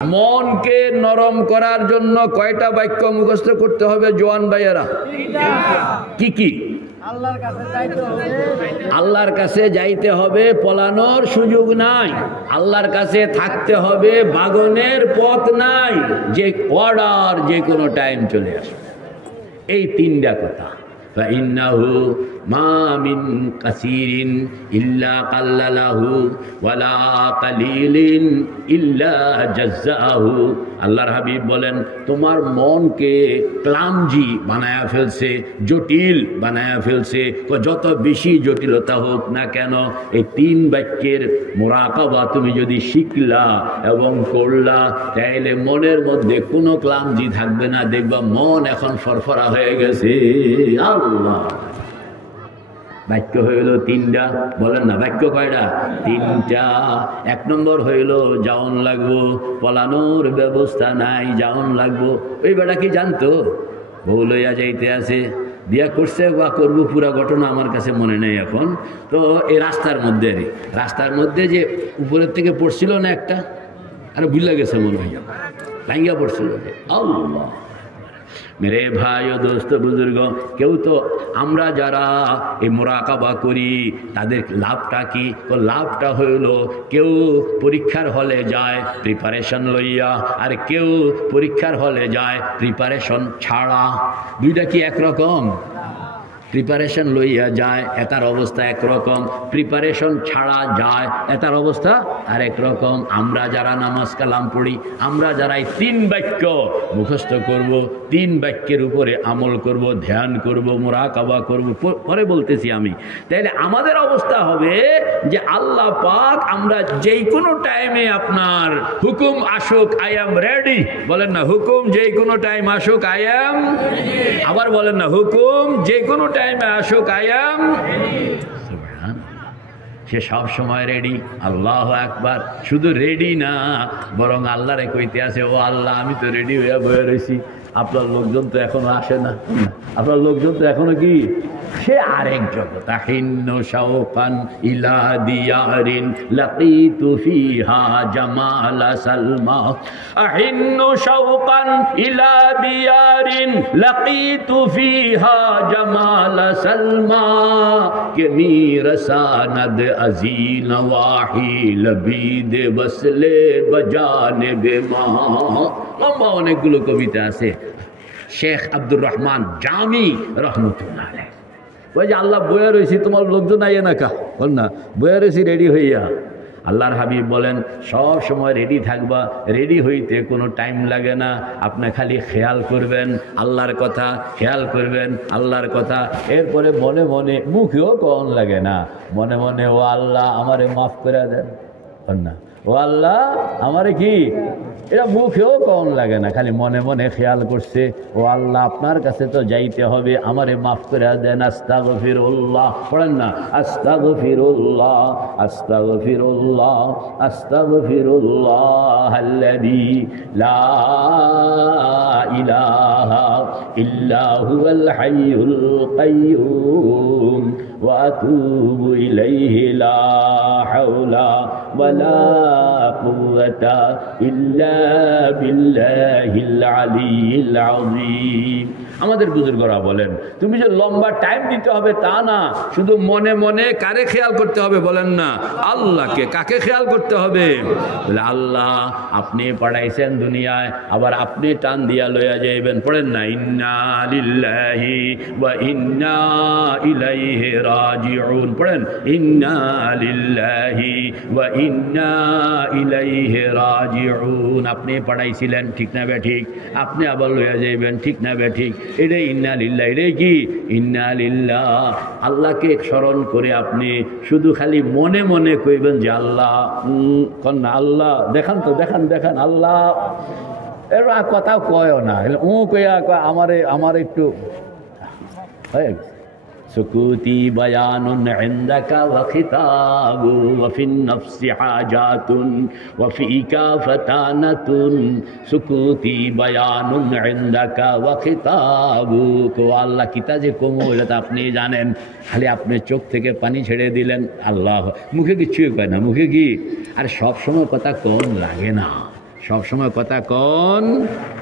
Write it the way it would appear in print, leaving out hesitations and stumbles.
মনকে নরম করার জন্য কয়টা বাক্য মুখস্থ করতে হবে জওয়ান ভাইয়েরা? কি কি? আল্লাহর কাছে যাইতে হবে, পলানোর সুযোগ নাই। আল্লাহর কাছে থাকতে হবে, বাগনের পথ নাই, যে অর্ডার যে কোনো টাইম চলে আসবে। এই তিনটা কথা। فإنه ما من كثير إلا قلله ولا قليل إلا جزأه। আল্লাহর হাবিব বলেন, তোমার মনকে ক্লামজি বানায়া ফেলছে, জটিল বানায়া ফেলছে। যত বেশি জটিলতা হোক না কেন, এই তিন বাক্যের মুরাকাবা তুমি যদি শিখলা এবং করলা, তাইলে মনের মধ্যে কোনো ক্লামজি থাকবে না। দেখবা মন এখন ফরফরা হয়ে গেছে। আল্লাহ, বাক্য হইল তিনটা, বলেন না বাক্য কয়টা? তিনটা। এক নম্বর হইল জাউন লাগবো, পলানোর ব্যবস্থা নাই, জাউন লাগবো। ওই বেটা কি জানতো বউ লইয়া যাইতে আছে, বিয়া করছে বা করবো, পুরা ঘটনা আমার কাছে মনে নেই এখন। তো এই রাস্তার মধ্যে যে উপরের থেকে পড়ছিল না একটা, আরে ভুলে গেছে মনে হয়, ভাঙ্গিয়া পড়ছিল। আল্লাহ, মেরে ভাই ও দোস্ত বুজুর্গ, কেউ তো আমরা যারা এই মুরাকাবা করি তাদের লাভটা কি? লাভটা হইল কেউ পরীক্ষার হলে যায় প্রিপারেশন লইয়া, আর কেউ পরীক্ষার হলে যায় প্রিপারেশন ছাড়া। দুইটা কি একরকম? প্রিপারেশন লইয়া যায় এটার অবস্থা একরকম, প্রিপারেশন ছাড়া যায় এটার অবস্থা আর একরকম। আমরা যারা নামাজ কালাম পড়ি, আমরা যারা এই তিন বাক্য মুখস্থ করব, তিন বাক্যের উপরে আমল করব, ধ্যান করব, মুরাকাবা করব, পরে বলতেছি আমি, তাইলে আমাদের অবস্থা হবে যে আল্লাহ পাক আমরা যেই কোনো টাইমে আপনার হুকুম আসুক, আই এম রেডি। বলেন না হুকুম যেই কোনো টাইম আসুক, আই এম। আবার বলেন না হুকুম যে কোনো টাইমে আসুক, আই এম। সে সব সময় রেডি। আল্লাহু আকবার। শুধু রেডি না, বরং আল্লাহরে কইতে আছে, ও আল্লাহ আমি তো রেডি হইয়া বয়ে রয়েছি, আপনার লোকজন তো এখনো আসে না, আপনার লোকজন তো এখনো কি, সে আরেক জগৎ। আহিন্ন শাওকান ইলা দিয়ারিন লাকিতু ফিহা জামাল সালমা। আহিন্ন শাওকান ইলা দিয়ারিন লাকিতু ফিহা জামাল সালমা। কে মিরসানদ আজিন ওয়াহি লবিদ বসলে বজানে বেমা। লম্বা অনেকগুলো কবিতা আছে। শেখ আব্দুর রহমান জামি রহমতুল্লাহ আলাইহি ওই যে আল্লাহ বয়ে রয়েছি, তোমার লোকজন আইয়ে না কা, বল না বয়ে রয়েছি রেডি হইয়া। আল্লাহর হাবিব বলেন সব সময় রেডি থাকবা, রেডি হইতে কোনো টাইম লাগে না। আপনি খালি খেয়াল করবেন আল্লাহর কথা, খেয়াল করবেন আল্লাহর কথা। এরপরে মনে মনে, মুখেও কন লাগে না, মনে মনে ও আল্লাহ আমারে মাফ করে দেন, বল না ও আল্লাহ আমারে কি, এটা মুখেও কম লাগে না, খালি মনে মনে খেয়াল করছে ও আল্লাহ আপনার কাছে তো যাইতে হবে, আমারে মাফ করে দেন। আস্তাগফিরুল্লাহ, পড়েন না আস্তাগফিরুল্লাহ আস্তাগফিরুল্লাহ আস্তাগফিরুল্লাহ আল্লাযী লা ইলাহা ইল্লা হুয়াল হাইয়ুল কাইয়্যুম ওয়া আতুবু ইলাইহি লা হাওলা ওয়ালা কুওয়াতা ইল্লা বিল্লাহিল আলিয়্যিল আযীম। আমাদের বুজুর্গরা বলেন, তুমি যে লম্বা টাইম দিতে হবে তা না, শুধু মনে মনে কারে খেয়াল করতে হবে? বলেন না আল্লাহকে। কাকে খেয়াল করতে হবে? বলে আল্লাহ আপনি পাঠাইছেন দুনিয়ায়, আবার আপনি টান দিয়া লইয়া যাইবেন। পড়েন না ইন্না লিল্লাহি ওয়া ইন্না ইলাইহি রাজিউন। পড়েন ইন্না লিল্লাহি ওয়া ইন্না ইলাইহি রাজিউন। আপনি পাঠাইছিলেন, ঠিক না বে ঠিক, আপনি আবার লইয়া যাইবেন, ঠিক না বে ঠিক। এটাই ইন্না লিল্লাহ। এটাই কি ইন্না লিল্লাহ। আল্লাহকে স্মরণ করে আপনি শুধু খালি মনে মনে কইবেন যে আল্লাহ, কন্যা আল্লাহ দেখান তো, দেখান দেখান আল্লাহ। এর কথাও কয়ও না, কইয়া আমার একটু হয়ে গেছে। সুকুতি বায়ানুন ইনদাকা ওয়া খিতাবু ওয়া ফিন নাফসি হাজাতুন ওয়া ফিকা ফাতানাতুন। সুকুতি বায়ানুন ইনদাকা ওয়া খিতাবু। কো আল্লাহ কিতা যে কমো এটা আপনি জানেন, খালি আপনি চোখ থেকে পানি ছেড়ে দিলেন। আল্লাহ মুখে কিছুই কয় না, মুখে কি আর সব সময় কথা কম লাগে না, সব সময় কথা কন।